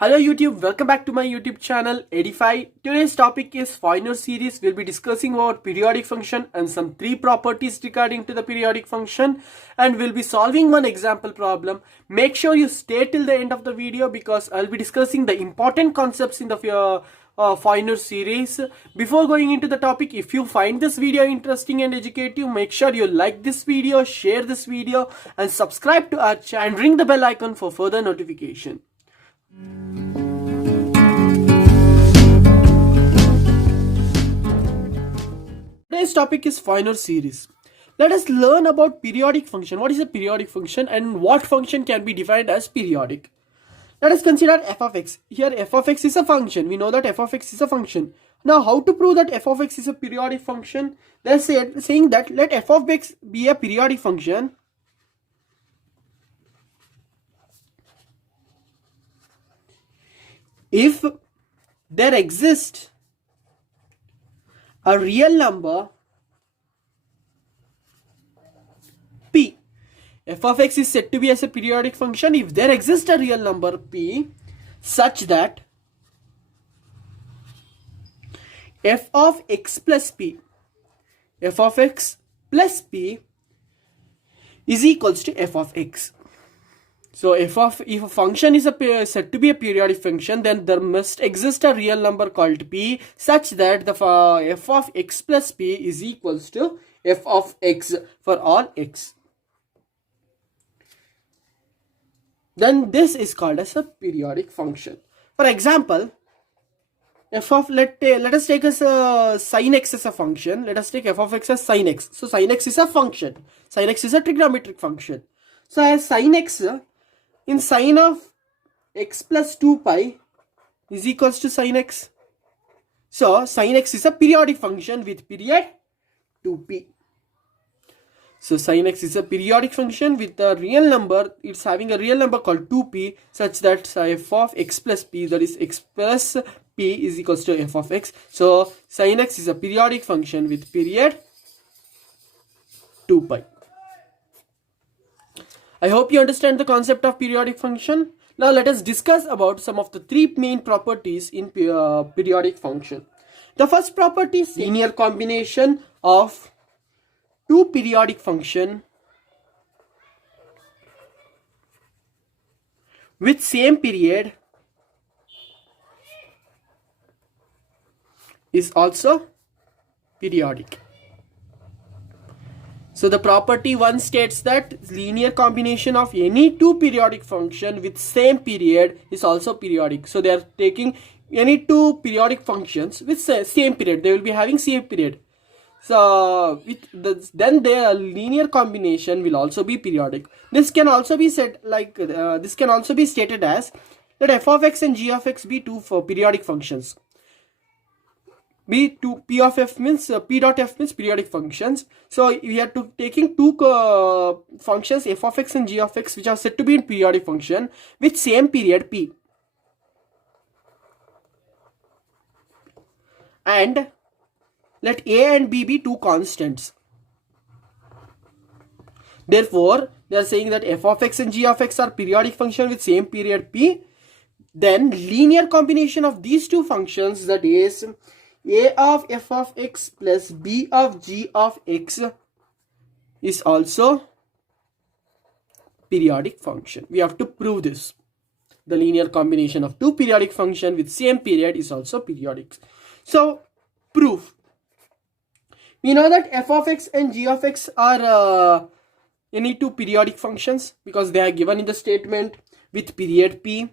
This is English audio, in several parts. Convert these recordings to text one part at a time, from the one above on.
Hello YouTube, welcome back to my YouTube channel EDUFYI. Today's topic is Fourier series. We'll be discussing about periodic function and some three properties regarding to the periodic function, and we'll be solving one example problem. Make sure you stay till the end of the video because I'll be discussing the important concepts in the Fourier series. Before going into the topic, if you find this video interesting and educative, make sure you like this video, share this video and subscribe to our channel and ring the bell icon for further notification. Today's topic is Fourier series. Let us learn about periodic function. What is a periodic function and what function can be defined as periodic? Let us consider f of x. Here f of x is a function. We know that f of x is a function. Now how to prove that f of x is a periodic function? They are saying that let f of x be a periodic function if there exists a real number p. F of x is said to be as a periodic function if there exists a real number p such that f of x plus p is equals to f of x. So if a function is said to be a periodic function, then there must exist a real number called p such that the f of x plus p is equals to f of x for all x. Then this is called as a periodic function. For example, let us take as sin x as a function. Let us take f of x as sin x. So sin x is a function. Sin x is a trigonometric function. So as sin x in sin of x plus 2 pi is equals to sin x. So sin x is a periodic function with period 2p. So sin x is a periodic function with a real number. It's having a real number called 2p such that f of x plus p, that is x plus p, is equals to f of x. So sin x is a periodic function with period 2 pi. I hope you understand the concept of periodic function. Now let us discuss about some of the three main properties in periodic function. The first property is linear combination of two periodic function with same period is also periodic. So the property 1 states that linear combination of any two periodic function with same period is also periodic. So they are taking any two periodic functions with same period. They will be having same period. So then their linear combination will also be periodic. This can also be said like this can also be stated as that f of x and g of x be two periodic functions. P of f means p dot f means periodic functions. So we are taking two functions f of x and g of x which are said to be in periodic function with same period p, and let a and b be two constants. Therefore they are saying that f of x and g of x are periodic function with same period p. Then linear combination of these two functions, that is a of f of x plus b of g of x, is also periodic function. We have to prove this. The linear combination of two periodic function with same period is also periodic. So proof. We know that f of x and g of x are any two periodic functions because they are given in the statement with period p.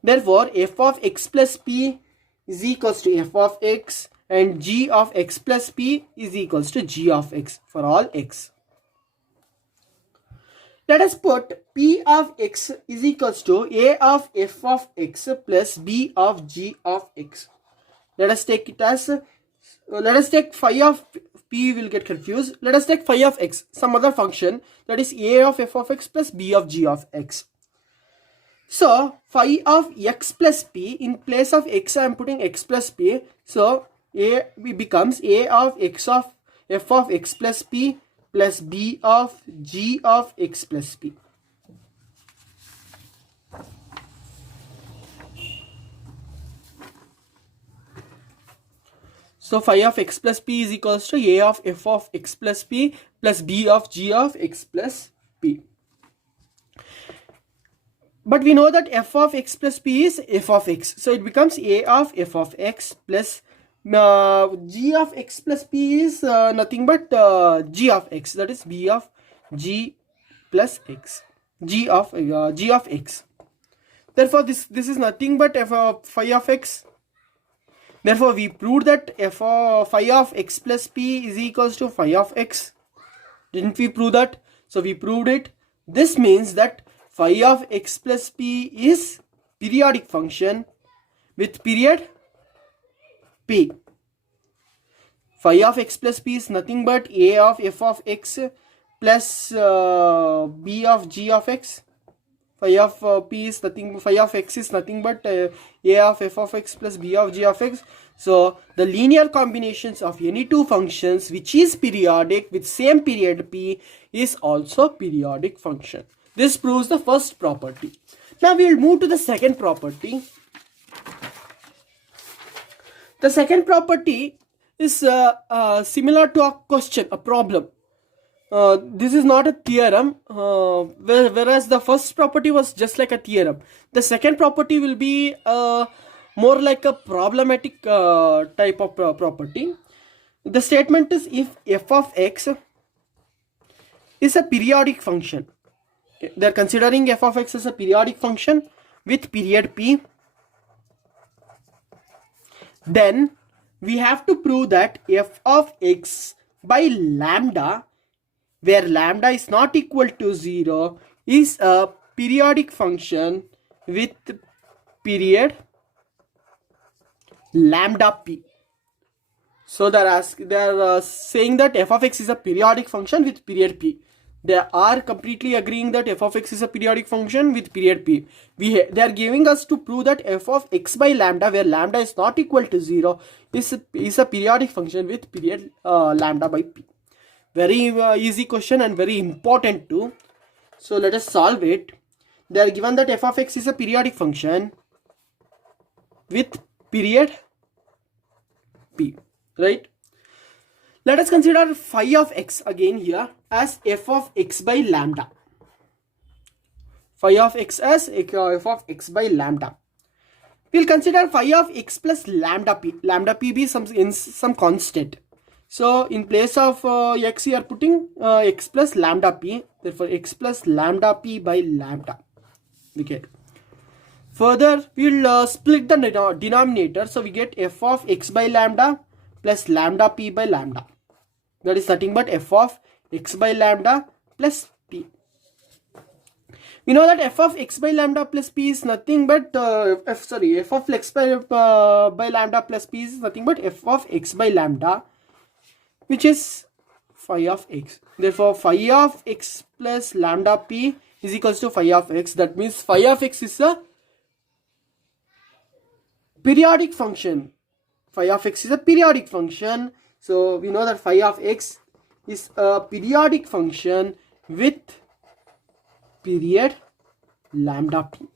Therefore f of x plus p is equals to f of x and g of x plus p is equals to g of x for all x. Let us put p of x is equals to a of f of x plus b of g of x. Let us take it as let us take phi of p, will get confused. Let us take phi of x, some other function, that is a of f of x plus b of g of x. So phi of x plus p, in place of x I am putting x plus p. So a becomes a of x of f of x plus p plus b of g of x plus p. So phi of x plus p is equals to a of f of x plus p plus b of g of x plus p. But we know that f of x plus p is f of x. So it becomes a of f of x plus g of x plus p is nothing but g of x. That is b of g plus x. G of x. Therefore, this is nothing but f of phi of x. Therefore, we proved that f of phi of x plus p is equals to phi of x. Didn't we prove that? So we proved it. This means that phi of x plus p is periodic function with period p. Phi of x plus p is nothing but a of f of x plus b of g of x. Phi of p is nothing, phi of x is nothing but a of f of x plus b of g of x. So the linear combinations of any two functions which is periodic with same period p is also periodic function. This proves the first property. Now we will move to the second property. The second property is similar to a question, a problem. This is not a theorem, whereas the first property was just like a theorem. The second property will be more like a problematic type of property. The statement is if f of x is a periodic function. They are considering f of x as a periodic function with period p. Then we have to prove that f of x by lambda, where lambda is not equal to 0, is a periodic function with period lambda p. So they are saying that f of x is a periodic function with period p. They are completely agreeing that f of x is a periodic function with period p. They are giving us to prove that f of x by lambda, where lambda is not equal to 0, is a periodic function with period lambda by p. Very easy question and very important too. So let us solve it. They are given that f of x is a periodic function with period p, right? Let us consider phi of x again here as f of x by lambda. Phi of x as f of x by lambda. We will consider phi of x plus lambda p. Lambda p be some constant. So in place of x, we are putting x plus lambda p. Therefore, x plus lambda p by lambda. We get. Further, we will split the denominator. So we get f of x by lambda plus lambda p by lambda. That is nothing but f of x by lambda plus p. We know that f of x by lambda plus p is nothing but f of x by lambda plus p is nothing but f of x by lambda, which is phi of x. Therefore, phi of x plus lambda p is equals to phi of x. That means phi of x is a periodic function. Phi of x is a periodic function. So we know that phi of x is a periodic function with period lambda p.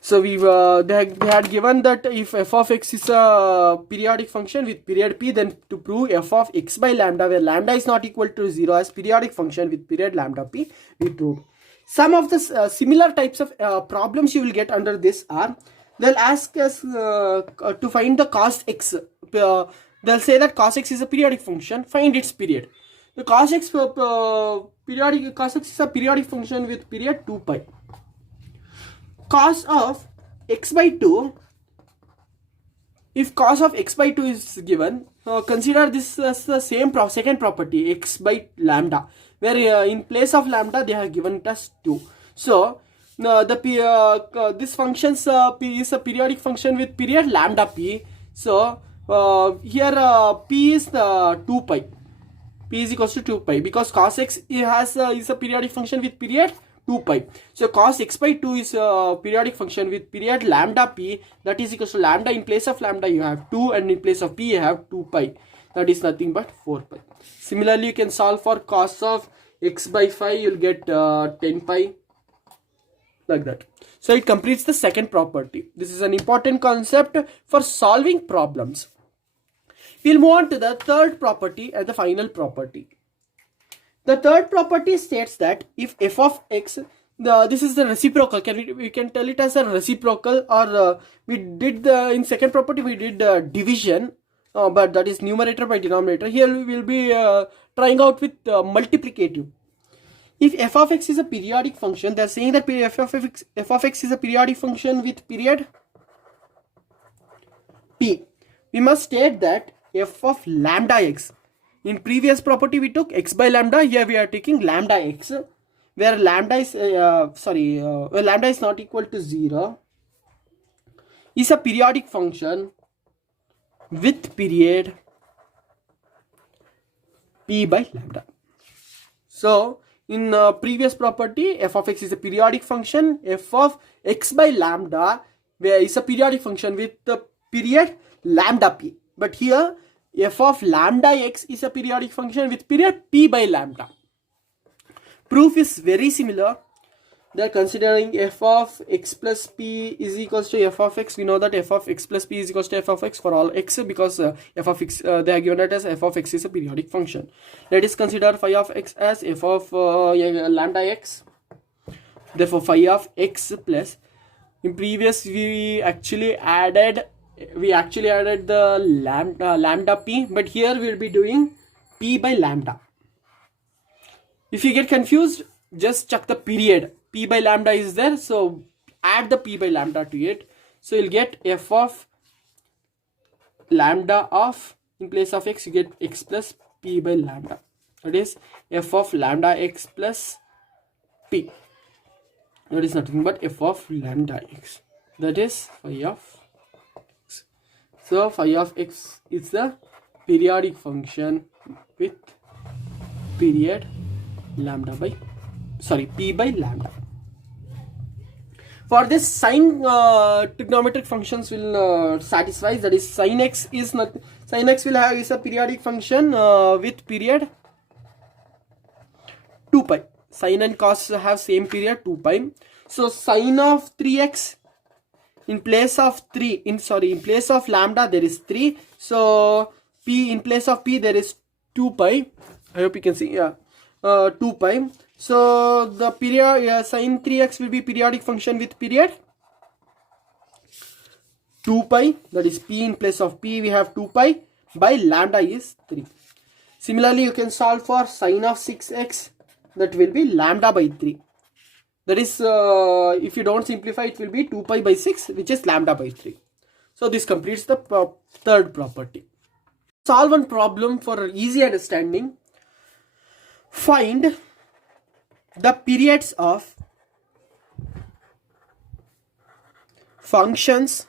So they had given that if f of x is a periodic function with period p, then to prove f of x by lambda, where lambda is not equal to 0, as periodic function with period lambda p, we proved. Some of the similar types of problems you will get under this are, they'll ask us to find the cos x. They'll say that cos x is a periodic function, find its period. The cos x is a periodic function with period 2 pi. Cos of x by 2, if cos of x by 2 is given, consider this as the same second property, x by lambda, where in place of lambda they have given it as 2. So this function is a periodic function with period lambda p. So here p is 2 pi. P is equals to 2 pi because cos x is a periodic function with period 2 pi. So cos x by 2 is a periodic function with period lambda p, that is equals to lambda. In place of lambda you have 2 and in place of p you have 2 pi. That is nothing but 4 pi. Similarly, you can solve for cos of x by 5. You will get 10 pi. like that. So it completes the second property. This is an important concept for solving problems. We'll move on to the third property and the final property. The third property states that if f of x, this is the reciprocal. We can tell it as a reciprocal, or we did in second property we did division, but that is numerator by denominator. Here we will be trying out with multiplicative. If f of x is a periodic function, they are saying that f of x is a periodic function with period p. We must state that f of lambda x. In previous property we took x by lambda. Here we are taking lambda x, where lambda is where lambda is not equal to 0, is a periodic function with period p by lambda. So in previous property, f of x is a periodic function. F of x by lambda where is a periodic function with the period lambda p. But here f of lambda x is a periodic function with period p by lambda. Proof is very similar. They are considering f of x plus p is equals to f of x. We know that f of x plus p is equals to f of x for all x, because f of x, they are given it as f of x is a periodic function. Let us consider phi of x as f of lambda x. Therefore phi of x plus, in previous we actually added the lambda p, but here we will be doing p by lambda. If you get confused, just check the period. P by lambda is there, so add the p by lambda to it. So you'll get f of lambda of, in place of x you get x plus p by lambda. That is f of lambda x plus p. That is nothing but f of lambda x. That is phi of x. So phi of x is the periodic function with period lambda by p by lambda. For this, sine trigonometric functions will satisfy. That is, sine x is not, sine x will have is a periodic function with period 2 pi. Sine and cos have same period 2 pi. So sine of 3x, in place of place of lambda there is 3. So p, in place of p there is 2 pi. I hope you can see. 2 pi. So the period sine 3x will be periodic function with period 2 pi. That is, p in place of p we have 2 pi by lambda is 3. Similarly, you can solve for sine of 6x. That will be lambda by 3. That is, if you don't simplify, it will be 2 pi by 6, which is lambda by 3. So this completes the third property. Solve one problem for easy understanding. Find the periods of functions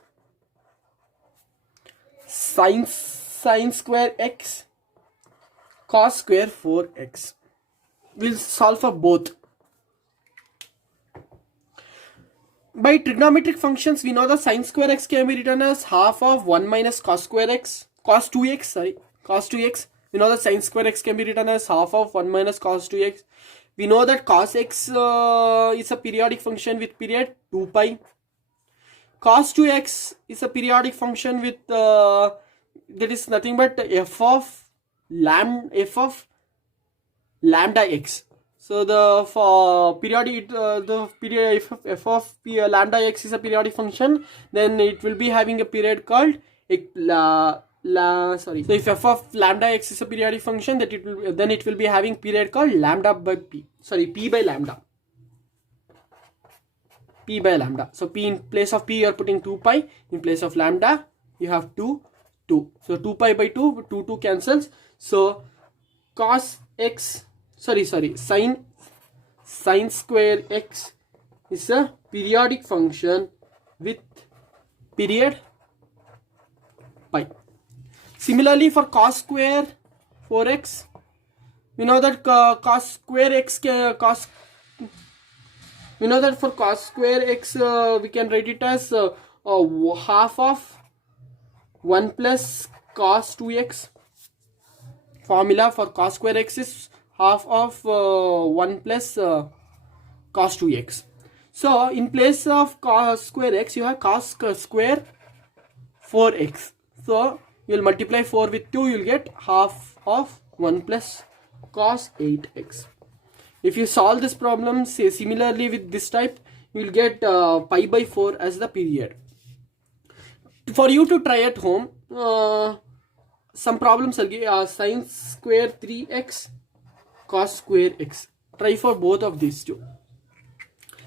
sine square x, cos square 4x. We'll solve for both. By trigonometric functions, we know the sine square x can be written as half of 1 minus cos square x, cos 2x. We know that sine square x can be written as half of 1 minus cos 2x. We know that cos x is a periodic function with period 2 pi. Cos 2x is a periodic function with that is nothing but f of lambda x. So the f of lambda x is a periodic function, then it will be having a period called So if f of lambda x is a periodic function, that it will be having period called lambda by p. P by lambda. So p, in place of p you are putting 2 pi. In place of lambda you have 2. So 2 pi by 2 cancels. So cos x, sine square x is a periodic function with period pi. Similarly, for cos square 4x, we know that for cos square x we can write it as half of 1 plus cos 2x. Formula for cos square x is half of 1 plus cos 2x. So in place of cos square x, you have cos square 4x. So you will multiply 4 with 2, you will get half of 1 plus cos 8x. If you solve this problem, say similarly with this type, you will get pi by 4 as the period. For you to try at home, some problems will give sin square 3x, cos square x. Try for both of these two.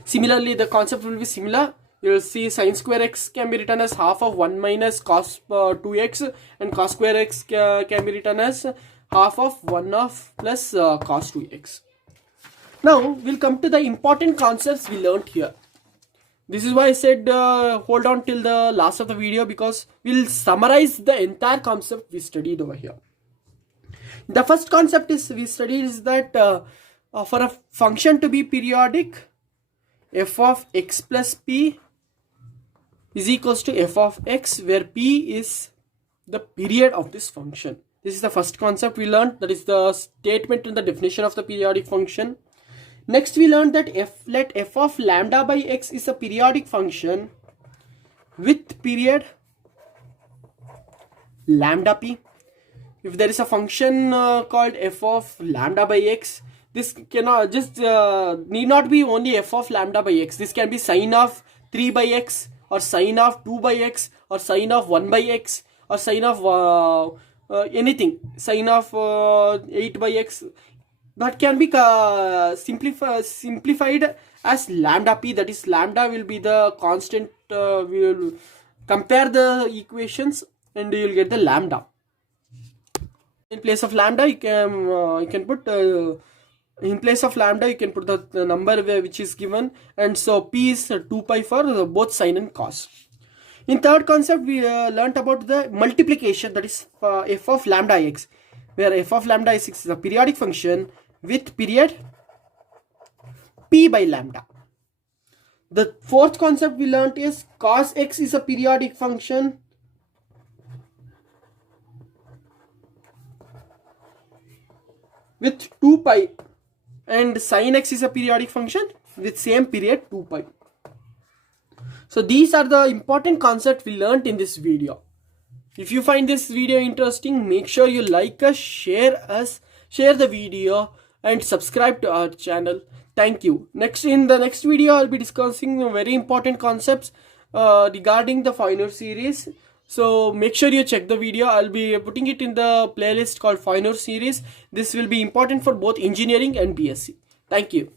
Similarly, the concept will be similar. You will see sin square x can be written as half of 1 minus cos 2x, and cos square x can be written as half of 1 of plus cos 2x. Now we'll come to the important concepts we learnt here. This is why I said hold on till the last of the video, because we'll summarize the entire concept we studied over here. The first concept we studied is that for a function to be periodic, f of x plus p is equals to f of x, where p is the period of this function. This is the first concept we learned. That is the statement in the definition of the periodic function. Next, we learned that let f of lambda by x is a periodic function with period lambda p. If there is a function called f of lambda by x, this cannot just need not be only f of lambda by x. This can be sine of 3 by x, or sine of 2 by x, or sine of 1 by x, or sine of anything, sine of 8 by x. That can be simplified as lambda p. That is, lambda will be the constant. We will compare the equations and you will get the lambda. In place of lambda, you can put in place of lambda you can put the number which is given, and so p is 2 pi for both sine and cos. In third concept, we learnt about the multiplication, that is f of lambda x, where f of lambda x is a periodic function with period p by lambda. The fourth concept we learnt is cos x is a periodic function with 2 pi, and sin x is a periodic function with same period 2 pi. So these are the important concepts we learnt in this video. If you find this video interesting, make sure you like us, share the video, and subscribe to our channel. Thank you. In the next video, I'll be discussing very important concepts regarding the Fourier series. So make sure you check the video. I'll be putting it in the playlist called Fourier series. This will be important for both engineering and BSc. Thank you.